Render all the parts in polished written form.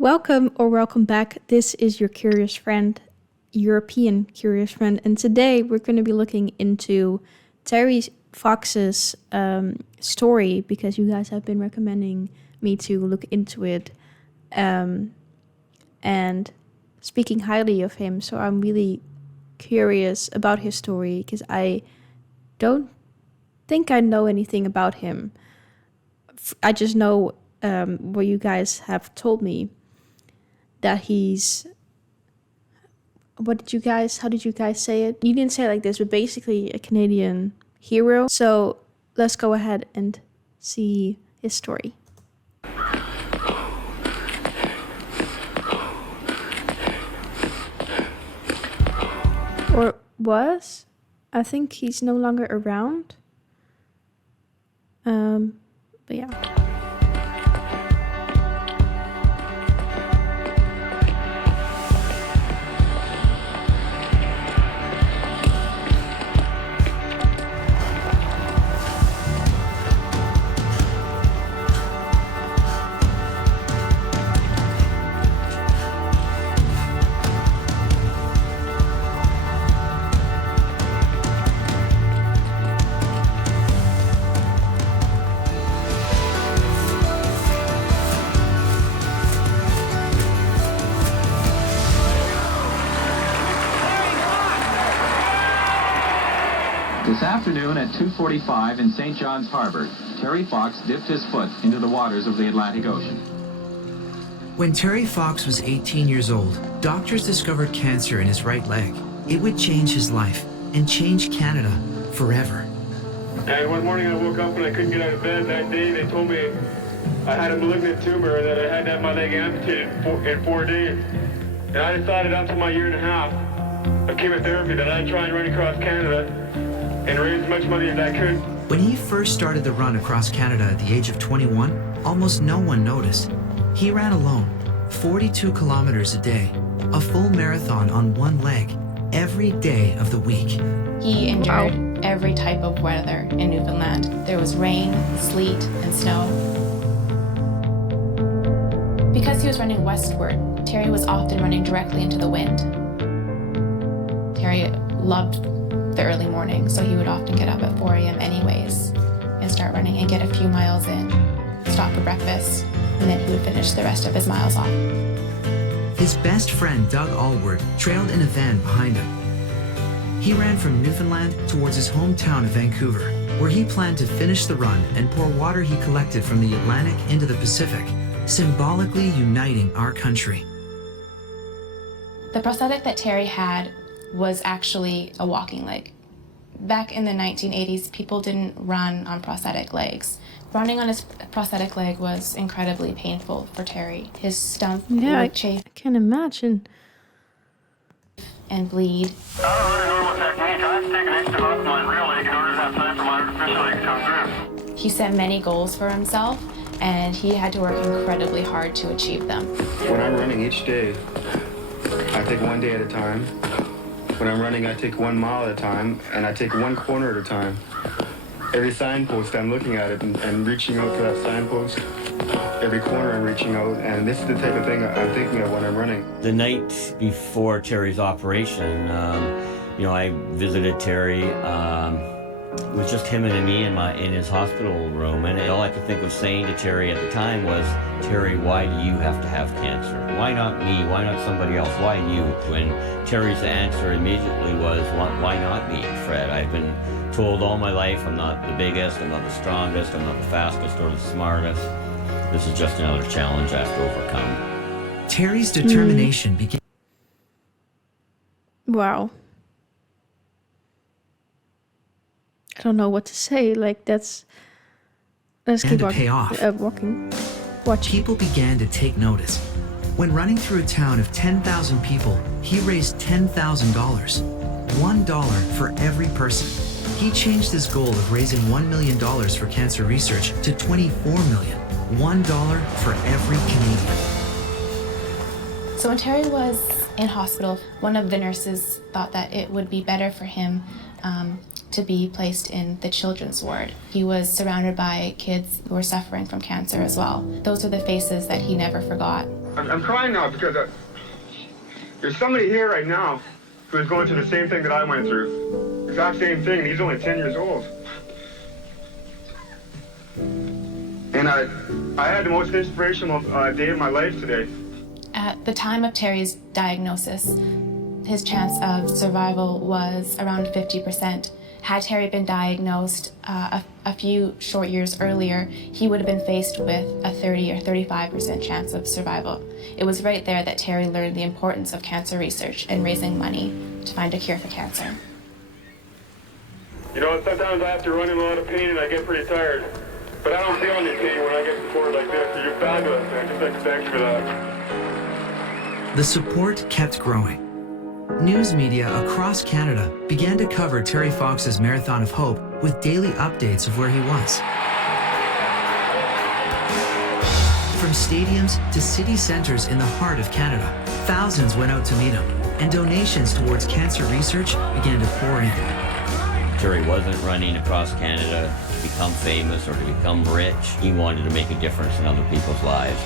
Welcome back. This is your curious friend, European curious friend, and today we're going to be looking into Terry Fox's story because you guys have been recommending me to look into it and speaking highly of him. So I'm really curious about his story because I don't think I know anything about him. I just know what you guys have told me. That he's, how did you guys say it? You didn't say it like this, but basically a Canadian hero. So let's go ahead and see his story. Or was? I think he's no longer around. But yeah. This afternoon at 2:45 in St. John's Harbor, Terry Fox dipped his foot into the waters of the Atlantic Ocean. When Terry Fox was 18 years old, doctors discovered cancer in his right leg. It would change his life and change Canada forever. And one morning I woke up and I couldn't get out of bed. That day they told me I had a malignant tumor and that I had to have my leg amputated in 4 days. And I decided after my year and a half of chemotherapy that I'd try and run across Canada and raise as much money as I could. When he first started the run across Canada at the age of 21, almost no one noticed. He ran alone, 42 kilometers a day, a full marathon on one leg, every day of the week. He endured every type of weather in Newfoundland. There was rain, sleet, and snow. Because he was running westward, Terry was often running directly into the wind. Terry loved the early morning, so he would often get up at 4 a.m. anyways and start running and get a few miles in, stop for breakfast, and then he would finish the rest of his miles off. His best friend, Doug Allward, trailed in a van behind him. He ran from Newfoundland towards his hometown of Vancouver, where he planned to finish the run and pour water he collected from the Atlantic into the Pacific, symbolically uniting our country. The prosthetic that Terry had was actually a walking leg. Back in the 1980s, people didn't run on prosthetic legs. Running on his prosthetic leg was incredibly painful for Terry. His stump would chafe. I can imagine. And bleed. I don't really normal technique. I have to take an extra off my real leg in order to have time for my artificial leg to come through. He set many goals for himself, and he had to work incredibly hard to achieve them. When I'm running each day, I take one day at a time. When I'm running, I take 1 mile at a time, and I take one corner at a time. Every signpost, I'm looking at it and reaching out to that signpost. Every corner, I'm reaching out, and this is the type of thing I'm thinking of when I'm running. The night before Terry's operation, I visited Terry. It was just him and me in his hospital room, and all I could think of saying to Terry at the time was, "Terry, why do you have to have cancer? Why not me? Why not somebody else? Why you?" And Terry's answer immediately was, "Why not me, Fred? I've been told all my life I'm not the biggest, I'm not the strongest, I'm not the fastest or the smartest. This is just another challenge I have to overcome." Terry's determination began. Wow. I don't know what to say. Like let's keep to pay off. Walking. Watch. People began to take notice. When running through a town of 10,000 people, he raised $10,000, $1 for every person. He changed his goal of raising $1 million for cancer research to $24 million, $1 for every Canadian. So when Terry was in hospital, one of the nurses thought that it would be better for him to be placed in the children's ward. He was surrounded by kids who were suffering from cancer as well. Those are the faces that he never forgot. I'm crying now because there's somebody here right now who is going through the same thing that I went through. Exact same thing, and he's only 10 years old. And I had the most inspirational day of my life today. At the time of Terry's diagnosis, his chance of survival was around 50%. Had Terry been diagnosed a few short years earlier, he would have been faced with a 30 or 35% chance of survival. It was right there that Terry learned the importance of cancer research and raising money to find a cure for cancer. You know, sometimes I have to run in a lot of pain and I get pretty tired. But I don't feel any pain when I get supported like this, so you're fabulous, man. Just like to thank you for that. The support kept growing. News media across Canada began to cover Terry Fox's Marathon of Hope with daily updates of where he was. From stadiums to city centers in the heart of Canada, thousands went out to meet him, and donations towards cancer research began to pour in. Terry wasn't running across Canada to become famous or to become rich. He wanted to make a difference in other people's lives.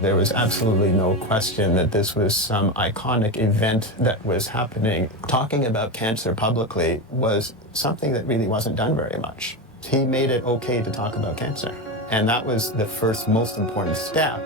There was absolutely no question that this was some iconic event that was happening. Talking about cancer publicly was something that really wasn't done very much. He made it okay to talk about cancer. And that was the first most important step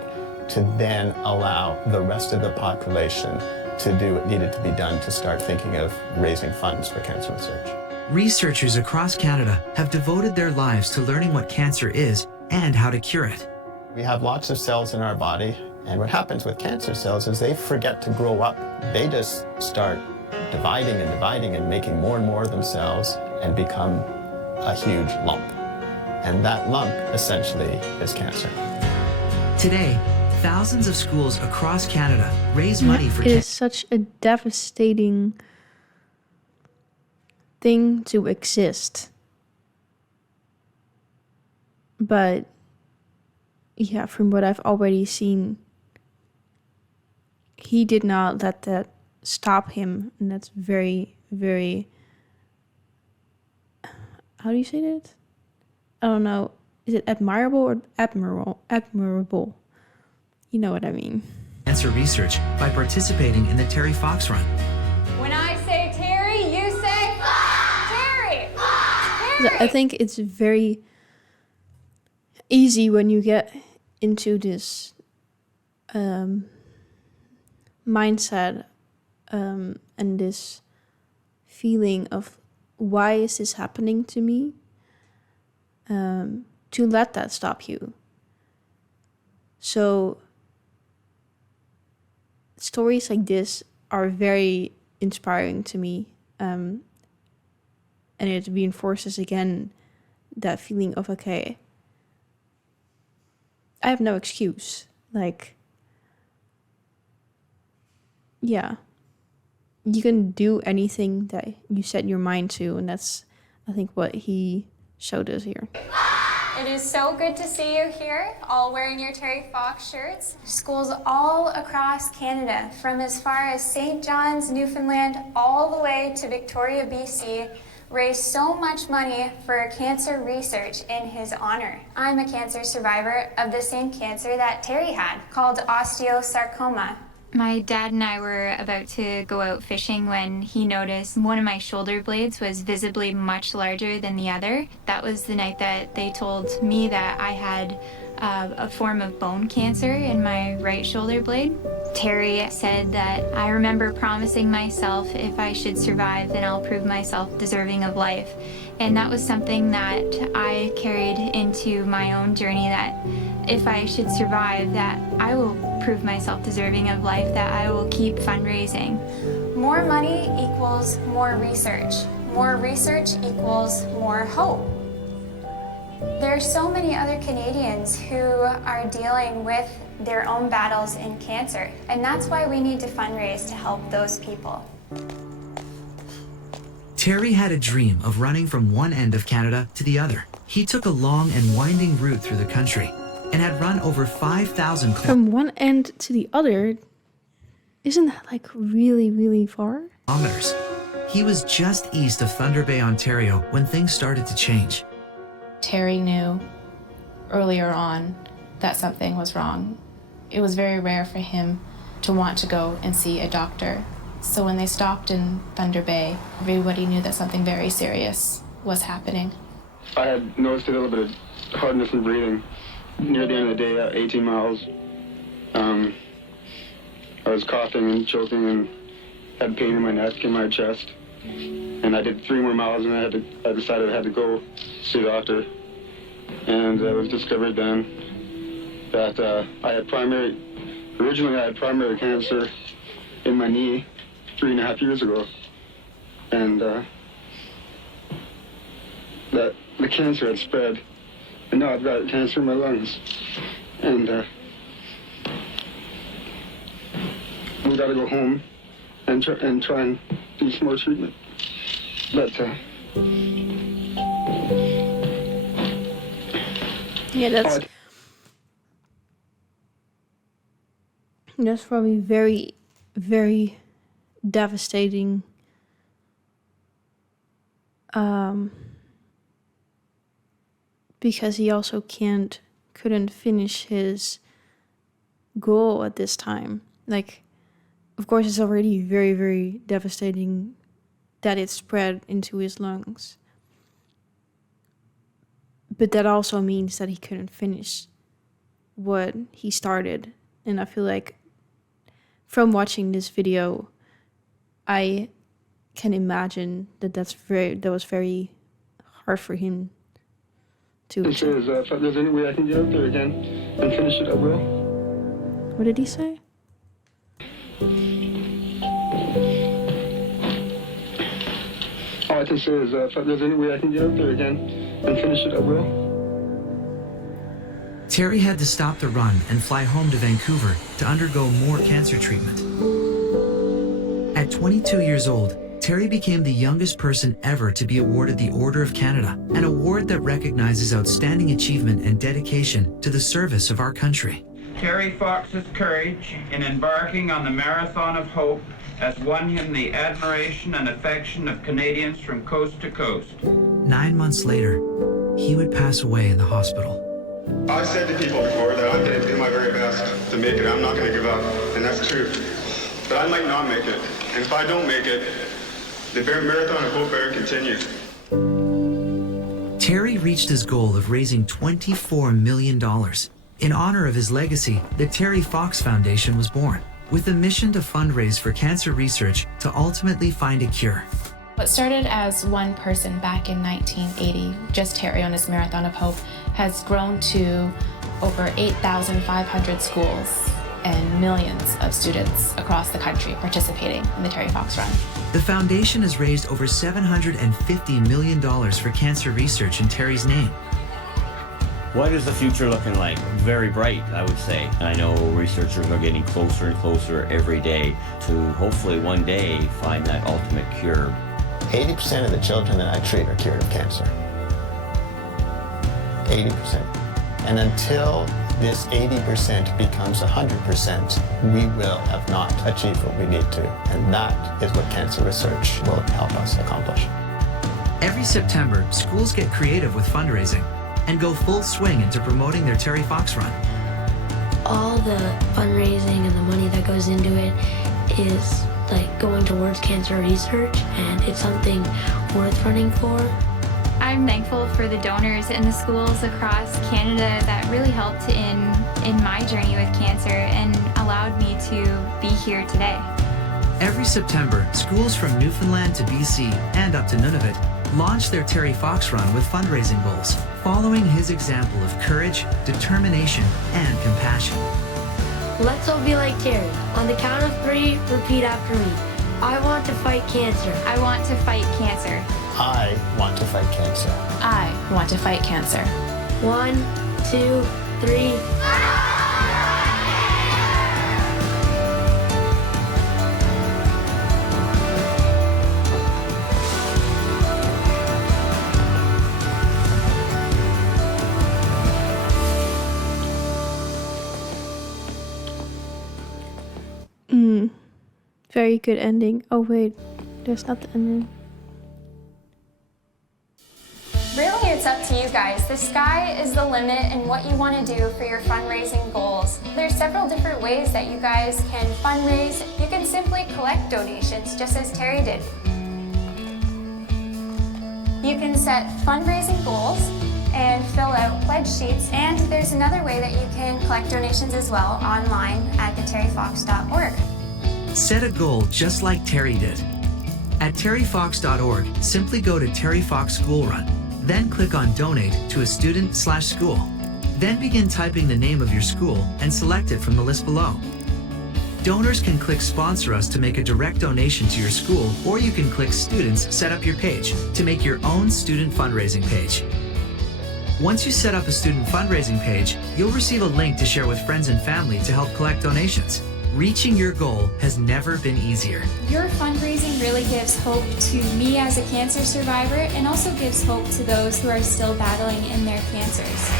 to then allow the rest of the population to do what needed to be done to start thinking of raising funds for cancer research. Researchers across Canada have devoted their lives to learning what cancer is and how to cure it. We have lots of cells in our body, and what happens with cancer cells is they forget to grow up. They just start dividing and making more and more of themselves and become a huge lump. And that lump essentially is cancer. Today, thousands of schools across Canada raise money for It is such a devastating thing to exist. But yeah, from what I've already seen, he did not let that stop him. And that's very, very... How do you say that? I don't know. Is it admirable or admirable? Admirable. You know what I mean. Cancer research by participating in the Terry Fox Run. When I say Terry, you say Terry! Terry! I think it's very easy when you get into this mindset and this feeling of why is this happening to me, to let that stop you. So stories like this are very inspiring to me, and it reinforces again that feeling of, okay, I have no excuse. Like, yeah, you can do anything that you set your mind to, and that's, I think, what he showed us here. It is so good to see you here, all wearing your Terry Fox shirts. Schools all across Canada, from as far as St. John's, Newfoundland, all the way to Victoria, BC, raise so much money for cancer research in his honor. I'm a cancer survivor of the same cancer that Terry had, called osteosarcoma. My dad and I were about to go out fishing when he noticed one of my shoulder blades was visibly much larger than the other. That was the night that they told me that I had a form of bone cancer in my right shoulder blade. Terry said that I remember promising myself if I should survive, then I'll prove myself deserving of life. And that was something that I carried into my own journey, that if I should survive, that I will prove myself deserving of life, that I will keep fundraising. More money equals more research. More research equals more hope. There are so many other Canadians who are dealing with their own battles in cancer, and that's why we need to fundraise to help those people. Terry had a dream of running from one end of Canada to the other. He took a long and winding route through the country and had run over 5,000 From one end to the other, isn't that like really, really far? kilometers. He was just east of Thunder Bay, Ontario when things started to change. Terry knew earlier on that something was wrong. It was very rare for him to want to go and see a doctor. So when they stopped in Thunder Bay, everybody knew that something very serious was happening. I had noticed a little bit of hardness in breathing near the end of the day at 18 miles. I was coughing and choking and had pain in my neck and my chest. And I did 3 more miles and I decided I had to go see a doctor. And it was discovered then that originally I had primary cancer in my knee 3.5 years ago. And that the cancer had spread. And now I've got cancer in my lungs. And we gotta go home and try and do some more treatment. But yeah, that's probably very, very devastating. Because he also couldn't finish his goal at this time. Like, of course, it's already very, very devastating that it spread into his lungs. But that also means that he couldn't finish what he started. And I feel like from watching this video, I can imagine that that was very hard for him to. He says, if there's any way I can get up there again and finish it, I will. What did he say? All I can say is, if there's any way I can get up there again and finish it, I will. Terry had to stop the run and fly home to Vancouver to undergo more cancer treatment. At 22 years old, Terry became the youngest person ever to be awarded the Order of Canada, an award that recognizes outstanding achievement and dedication to the service of our country. Terry Fox's courage in embarking on the Marathon of Hope has won him the admiration and affection of Canadians from coast to coast. 9 months later, he would pass away in the hospital. I've said to people before that I'm going to do my very best to make it. I'm not going to give up, and that's true. But I might not make it. And if I don't make it, the Marathon of Hope better continue. Terry reached his goal of raising $24 million. In honor of his legacy, the Terry Fox Foundation was born, with a mission to fundraise for cancer research to ultimately find a cure. What started as one person back in 1980, just Terry on his Marathon of Hope, has grown to over 8,500 schools and millions of students across the country participating in the Terry Fox Run. The foundation has raised over $750 million for cancer research in Terry's name. What is the future looking like? Very bright, I would say. I know researchers are getting closer and closer every day to hopefully one day find that ultimate cure. 80% of the children that I treat are cured of cancer. 80%. And until this 80% becomes 100%, we will have not achieved what we need to. And that is what cancer research will help us accomplish. Every September, schools get creative with fundraising and go full swing into promoting their Terry Fox Run. All the fundraising and the money that goes into it is like going towards cancer research, and it's something worth running for. I'm thankful for the donors in the schools across Canada that really helped in my journey with cancer and allowed me to be here today. Every September, schools from Newfoundland to BC and up to Nunavut launch their Terry Fox Run with fundraising goals, following his example of courage, determination, and compassion. Let's all be like Terry. On the count of 3, repeat after me. I want to fight cancer. I want to fight cancer. I want to fight cancer. I want to fight cancer. 1, 2, 3. Very good ending. Oh wait, there's not the ending. Really, it's up to you guys. The sky is the limit in what you want to do for your fundraising goals. There's several different ways that you guys can fundraise. You can simply collect donations, just as Terry did. You can set fundraising goals and fill out pledge sheets. And there's another way that you can collect donations as well online at theterryfox.org. Set a goal just like Terry did. At terryfox.org, simply go to Terry Fox School Run, then click on Donate to a student/school. Then begin typing the name of your school and select it from the list below. Donors can click Sponsor Us to make a direct donation to your school, or you can click Students Set Up Your Page to make your own student fundraising page. Once you set up a student fundraising page, you'll receive a link to share with friends and family to help collect donations. Reaching your goal has never been easier. Your fundraising really gives hope to me as a cancer survivor, and also gives hope to those who are still battling in their cancers.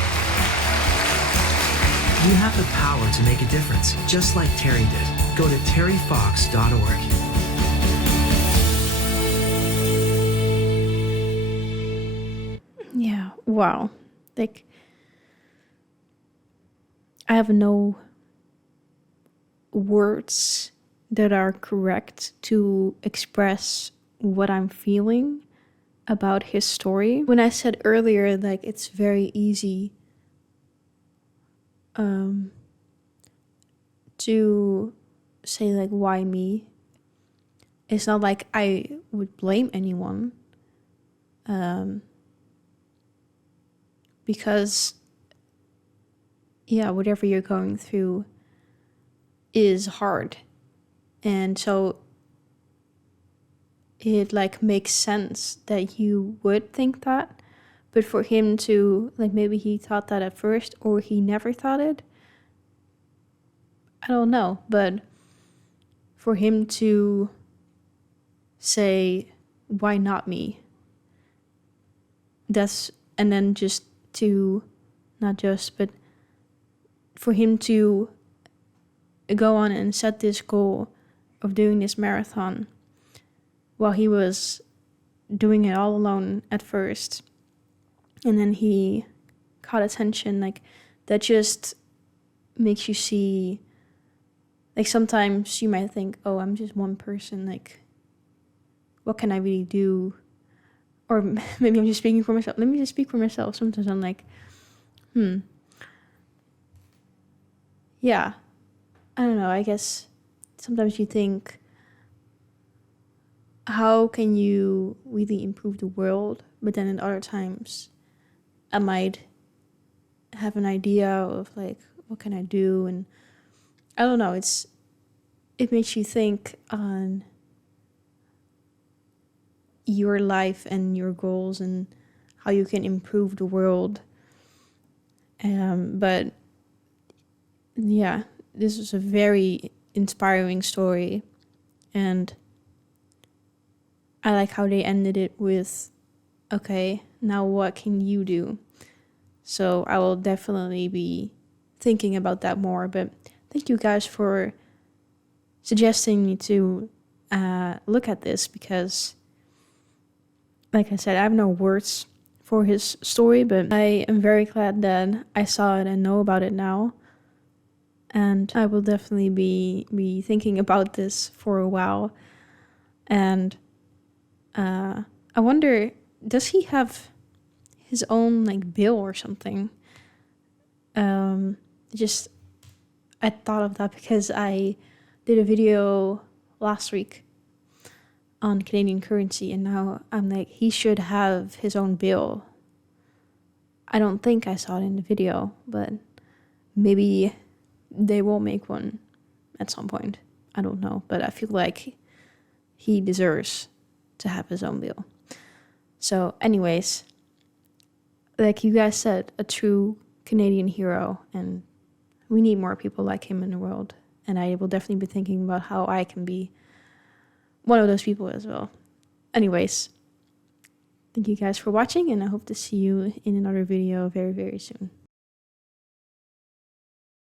You have the power to make a difference, just like Terry did. Go to terryfox.org. Yeah, wow. Like, I have no words that are correct to express what I'm feeling about his story. When I said earlier, like, it's very easy to say, like, why me? It's not like I would blame anyone. Because, yeah, whatever you're going through is hard. And so it, like, makes sense that you would think that. But for him to, like, maybe he thought that at first, or he never thought it. I don't know. But for him to say, why not me? And then just to, not just, but for him to go on and set this goal of doing this marathon while he was doing it all alone at first, and then he caught attention, like, that just makes you see, like, sometimes you might think, oh, I'm just one person, like, what can I really do? Or maybe I'm just speaking for myself. Let me just speak for myself. Sometimes I'm like, yeah, I don't know. I guess sometimes you think, how can you really improve the world? But then at other times, I might have an idea of, like, what can I do? And I don't know. It makes you think on your life and your goals and how you can improve the world. But yeah, this was a very inspiring story, and I like how they ended it with, okay, now what can you do? So I will definitely be thinking about that more. But thank you guys for suggesting me to look at this, because, like I said, I have no words for his story, but I am very glad that I saw it and know about it now. And I will definitely be thinking about this for a while. And I wonder, does he have his own, like, bill or something? I thought of that because I did a video last week on Canadian currency, and now I'm like, he should have his own bill. I don't think I saw it in the video, but maybe they will make one at some point. I don't know, but I feel like he deserves to have his own bill. So anyways, like you guys said, a true Canadian hero, and we need more people like him in the world. And I will definitely be thinking about how I can be one of those people as well. Anyways, thank you guys for watching, and I hope to see you in another video very, very soon.